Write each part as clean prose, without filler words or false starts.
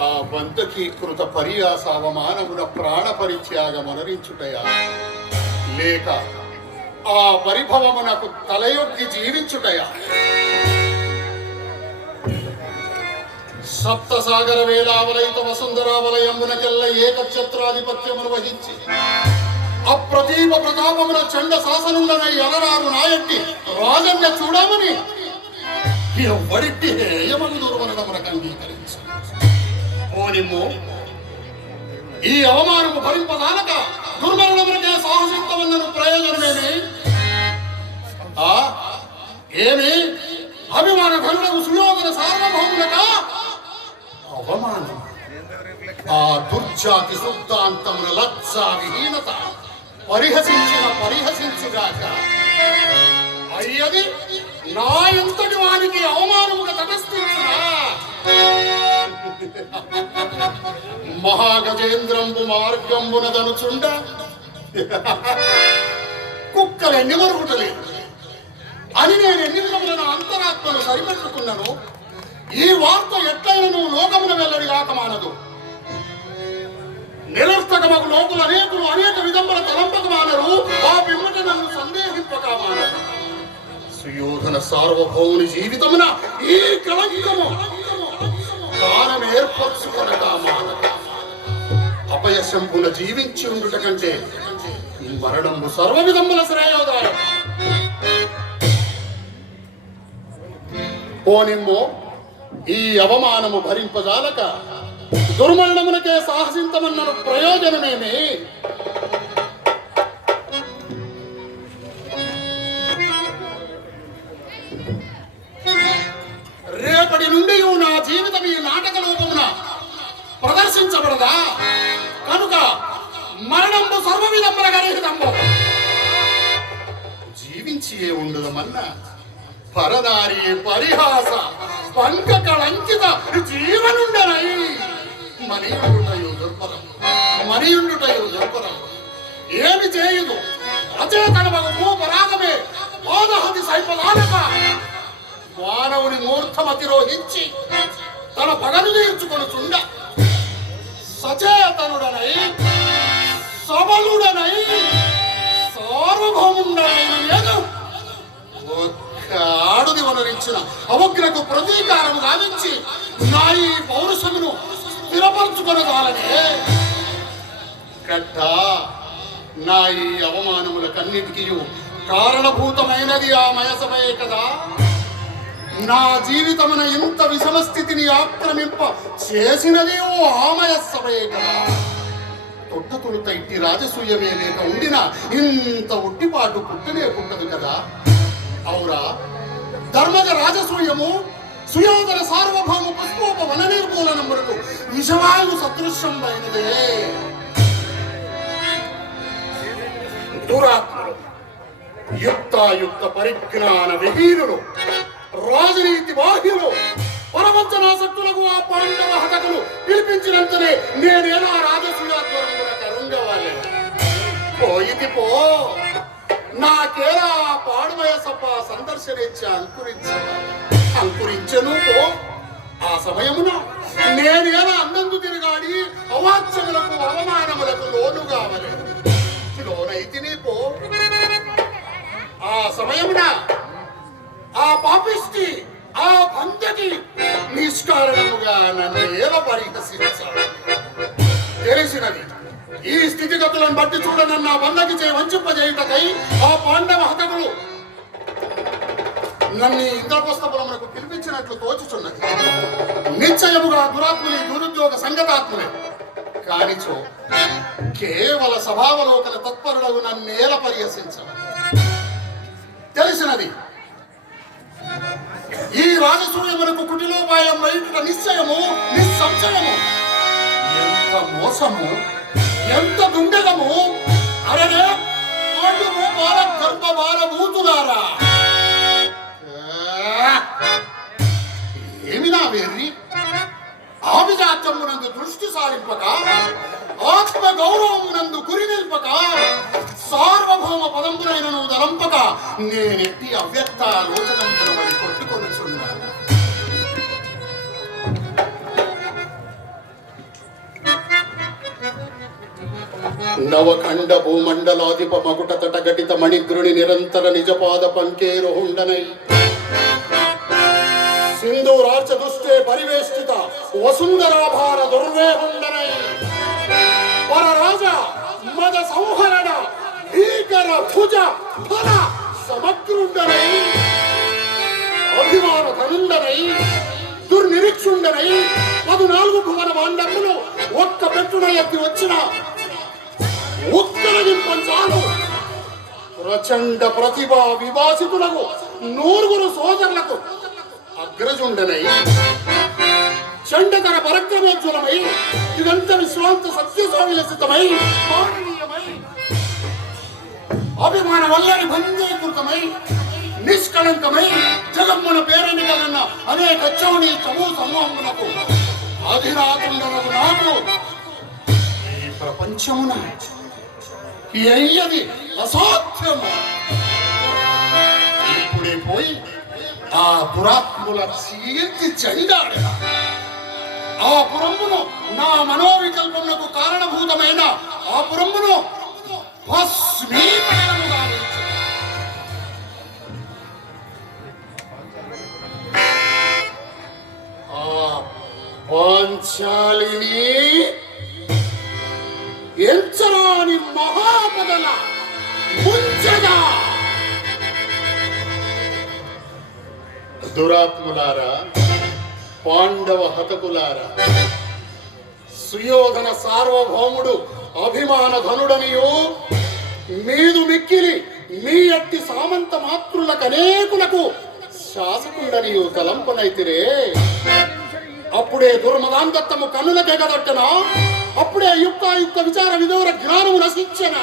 ఆ బంధకీకృత పర్యాసావమానమున ప్రాణ పరిత్యాగమనరించుటయా, లేక ఆ పరిభవమునకు తలయొగ్గి జీవించుటయా? సప్తసాగర వేలావలయిత వసుంధరావలయమునకెల్ల ఏకఛత్రాధిపత్యమును వహించి అప్రదీప ప్రతాపమున చండ శాసనుండనై అలరారు నాయట్టి రాజన్య చూడమని ఎవడిట్టి హేయమను దుర్మరణమునకు అంగీకరించు. ఓనిమ్ము, ఈ అవమానము భరింపదానక దుర్మరణమునకే సాహసిత్వమన్నను ప్రయోజనమేమి? ఏమి అభిమాన ధనులకు సుయోధన సార్వభౌములక అవమానం? ఆ దుర్జాతి శుద్ధాంతమున లజ్జా విహీనత పరిహసించుగాక. అయ్యది నా ఎంతటి వానికి అవమానముగా తటస్థించునా? మహాగజేంద్రంబు మార్గంబునదనుచుండ కుక్కలు ఎన్ని మరుగుటలేదు అని నేను ఎన్ని విధములను అంతరాత్మను సరిపెట్టుకున్నాను. ఈ వార్త ఎట్లయినా నువ్వు లోకమున వెల్లడి కాక మానదు. నిరర్థకమగు లోకులు అనేకులు అనేక విధముల తలంపక మానరు. ఆ పిమ్మట నన్ను సందేహింపక మానరు. సుయోధన సార్వభౌముని జీవితమున ఈ కళంకము కారణం ఏర్పరచుకొనక మానదు. అపయశంపున జీవించి ఉండుట కంటే మరణము సర్వ విధముల శ్రేయోదాయం. పోనిమ్మో, ఈ అవమానము భరింపజాలక దుర్మరణమునకే సాహసించమన్నను ప్రయోజనమేమి? రేపటి నుండి నా జీవితం ఈ నాటక రూపమున ప్రదర్శించబడదా? కనుక మరణంబు సర్వ విధముల గరిహితంబు. జీవించి ఉండదమన్నా పరదారి పరిహాస పంకకళంకిత జీవనుండనై మనియుండుటయు దుర్పరం. ఏమి చేయదు అచేతనమగు పరాగమే పాదహతి సైపలానక మానవుని మూర్ఖమతి రోహించి తన పగలు తీర్చుకొనుచుండ సచేతనుడనై సబలుడనై సార్వభౌముండనైన లేదు ఆడుది వనరించిన అవగ్రకు ప్రతీకారము గావించి నా ఈ పౌరుషమును స్థిరపరచుకొనగాలనే కట్ట. నా ఈ అవమానములకన్నిటికీ కారణభూతమైనది ఆ మయసమయే కదా. నా జీవితమున ఇంత విషమ స్థితిని ఆక్రమింప చేసినది ఓ ఆమయసమయే కదా. తొట్టతులుత ఇట్టి రాజసూయమే లేక ఉండిన ఇంత ఒట్టిపాటు పుట్టనే పుట్టదు కదా. అవురా, ధర్మజ రాజసూయము సుయోధన సార్వభౌమ పుష్పోప వన నిర్మూలనములకు విషవాయు సదృశ్యం అయినదే. దురాత్మలు, యుక్తాయుక్త పరిజ్ఞాన విహీనులు, రాజనీతి బాహ్యులు, పరవంచనాసక్తులకు ఆ పాండవ హతకులు పిలిపించినంతనే నేనేలా రాజసూయాత్మరమున కరుంగవాలి. పోయితి పో, నాకేలా పాడుమయ సభ సందర్శనించి అంకురించను పో. ఆ సమయమున నేనేలా అన్నందు తిరగాడి అవాచ్యములకు అవమానములకు లోను కావాలి. లోనైతిని పో. ఆ సమయమున ఆ పాపిష్టి ఆ బంధకి నిష్కారణముగా నన్ను ఎలా పరిహసించాలి తెలిసినది. ఈ స్థితిగతులను బట్టి చూడనన్న బంధకి వంచింపజేయుటకై ఆ పాండవ హతకులు నన్ను ఇంద్రపుస్తపురమునకు పిలిపించినట్లు తోచుచున్నది. నిశ్చయముగా దురాత్ముని దురుద్యోగ సంగతాత్ములే కానిచో కేవల స్వభావలోకల తత్పరులకు నన్నేల పరిహసించను తెలిసినది. ఈ రాజసూయమునకు కుటిలోపాయం రైతుల నిశ్చయము నిస్సంశయము. ఎంత మోసము, ఎంత దుండగము! అరనే పాండుము బాల గర్భ బాలభూతులారా, ఏమి నా వెర్రి! ఆభిజాత్యమునందు దృష్టి సారింపక, ఆత్మ గౌరవమునందు గురి నిల్పక, సార్వభౌమ పదంబులైన నువ్వు దలంపక నేనెట్టి అవ్యక్త ఆలోచనములను కొట్టుకొనుచున్నాను. నవఖండ భూమండలాధిప మకుట తట ఘటిత మణిగ్రుని నిరంతర నిజపాద పంకేరు హుండనై సింధూరార్చ దుష్టే పరివేష్టిత వసుంధరాభార దుర్వేహుండనై పరరాజ మద సంహరణ భీకర భుజ ఫల సమగ్రుండనై అభిమాన ధనుండనై దుర్నిరీక్షుండనై 14 భువన మాండములు ఒక్క పెట్టున ఎత్తి వచ్చిన ఉత్తరదింపంచాలు ప్రచండ ప్రతిభా విభాసితులకు 9 సోదరులకు అగ్రజుండనై చండకర పరక్రమోజ్వలమై ఇదంత విశ్రాంత సత్యస్వామిలసితమై మాననీయమై అభిమాన వల్లని భంజీకృతమై నిష్కళంకమై జగమ్మన పేరని కలన్న అనేక చౌని చమూ సమూహములకు అధిరాతుండలకు నాకు ఈ ప్రపంచమున అయ్యది అసాధ్యము. ఇప్పుడే పోయి ఆ దురాత్ముల చీల్చి చెండాడ ఆ పురమును నా మనోవికల్పములకు కారణభూతమైన ఆ పురమును భస్మీకరణము గావించు. ఆ పాంచాలిని ఎంచరాని మహాపదల ముంచదా. దురాత్ములారా, పాండవ హతకులారా, సుయోధన సార్వభౌముడు అభిమాన ధనుడనియో మీదు మిక్కిలి మీ అట్టి సామంత మాతృలకు అనేకులకు శాసకుండనియు తలంపనైతిరే. అప్పుడే దుర్మదాంతత్వము కన్నులకెగదొట్టనా, అప్పుడే యుక్త విచార విదూర జ్ఞానము నశించనా.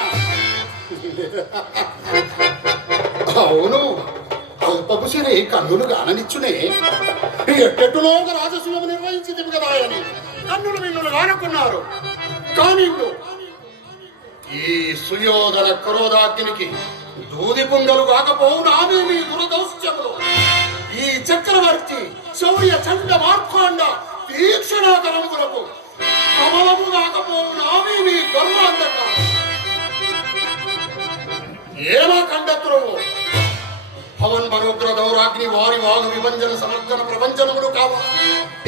అవును, అల్పపుసిరి కన్నులు గాననిచ్చునే. ఎట్టెట్టులో ఒక రాజసూయము నిర్వహించింది కదా అని కన్నులు మిన్నులు గానుకున్నారు. కానీ ఈ సుయోధన క్రోధాగ్నికి దూది పొంగలు కాకపోవు నామే మీ దురదౌష్ట్యములు. ఈ చక్రవర్తి శౌర్య చండ మార్తాండ తీక్షణాతరములకు కమలము కాకపోవు నామే మీ గర్వాంధకారం. ఏమా కండత్రువు పవన్ మనుగ్ర దౌరాగ్ని వారి వాగు విభంజన సమర్థన ప్రపంచనములు కావా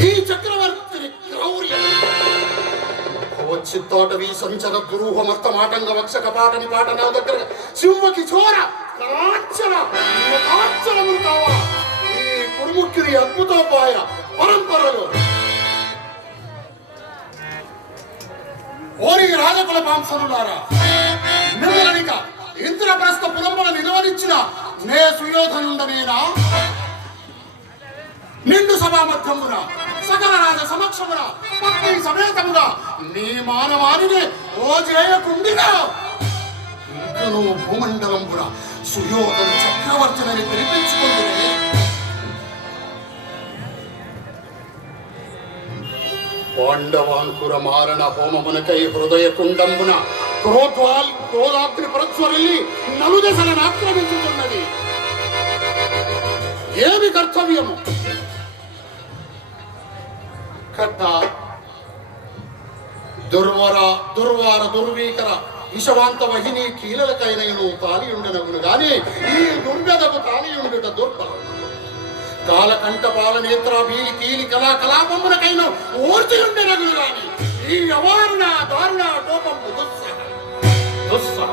ఈ చక్రవర్తిని క్రౌర్యం. చిత్తోటవి సంచద గురూహ మత్త మాటంగ వక్ష కపాటని పాట నా దగ్గర సింహకి చోర కాంచనములు కావా ఈ కురుముక్కిరి అద్భుతోపాయ పరంపరలో. ఓరి రాజకుల మాంసనులారా, మిమ్మల్నిక ఇంద్రప్రస్థ పురంబల నిలవనిచ్చిన నే సుయోధనుండనేనా? నిండు సభా మధ్యమున సకల రాజ సమక్షమున పత్ని సమేతముగా నీ మానవానిని ఓ చేయకుండిగా ఇంకను భూమండలంబున సుయోధన చక్రవర్తిని పిలిపించుకుంటునే. పాండవాంకుర మారణ హోమమునకై హృదయ కుండంబున క్రోధాగ్ని ప్రజ్వరిల్లి నలుదశలను ఆక్రమించుతున్నది. ఏమి కర్తవ్యము? కర్త దుర్వార దుర్వీకర విషవాంత వహిని కీలలకైనను తాలియుండనగును గాని ఈ దుర్గదకు తాలియుండుట దుర్బలం. కాలకంఠ పాలనేత్ర వీలి కీలి కళాకలాపమునకైన ఓర్చియుండనగును గాని ఈ అవారుణ దారుణ కోపము దుస్సహ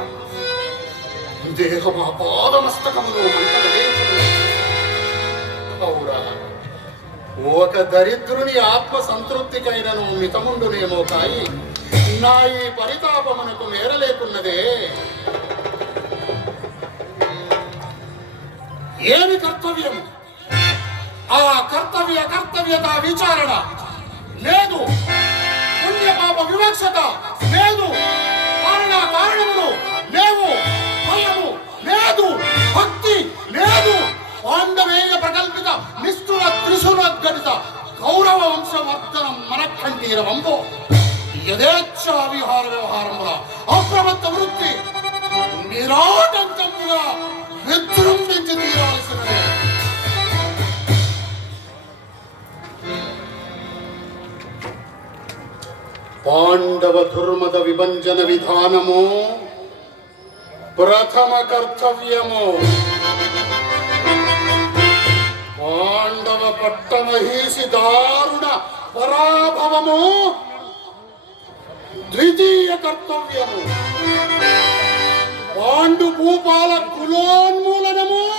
దేహమా పాదమస్తకములో మంటలు అవురా. ఒక దరిద్రుని ఆత్మ సంతృప్తికైనను మితముండునేమో కాయి నా ఈ పరితాపమునకు మేరలేకున్నదే. ఏమి కర్తవ్యము? ఆ కర్తవ్యత విచారణ లేదు, పుణ్యపాప వివక్షత లేదు, కారణములు లేవు, భయము లేదు, భక్తి లేదు, పాండవేయ ప్రకల్పిత నిష్ఠుర త్రిశూలగణిత కౌరవ వంశవర్ధనం మనఖండీర వంబో యథేచ్ఛ విహార వ్యవహారముల అప్రమత్త వృత్తి నిరాటంకముగా విజృంభించి తీరవలసినదే. పాండవ దుర్మద విభంజన విధానము ప్రథమ కర్తవ్యము. పాండవ పట్టమహీసి దారుణ పరాభవము ద్వితీయ కర్తవ్యము. పాండు భూపాల కులోన్మూలనము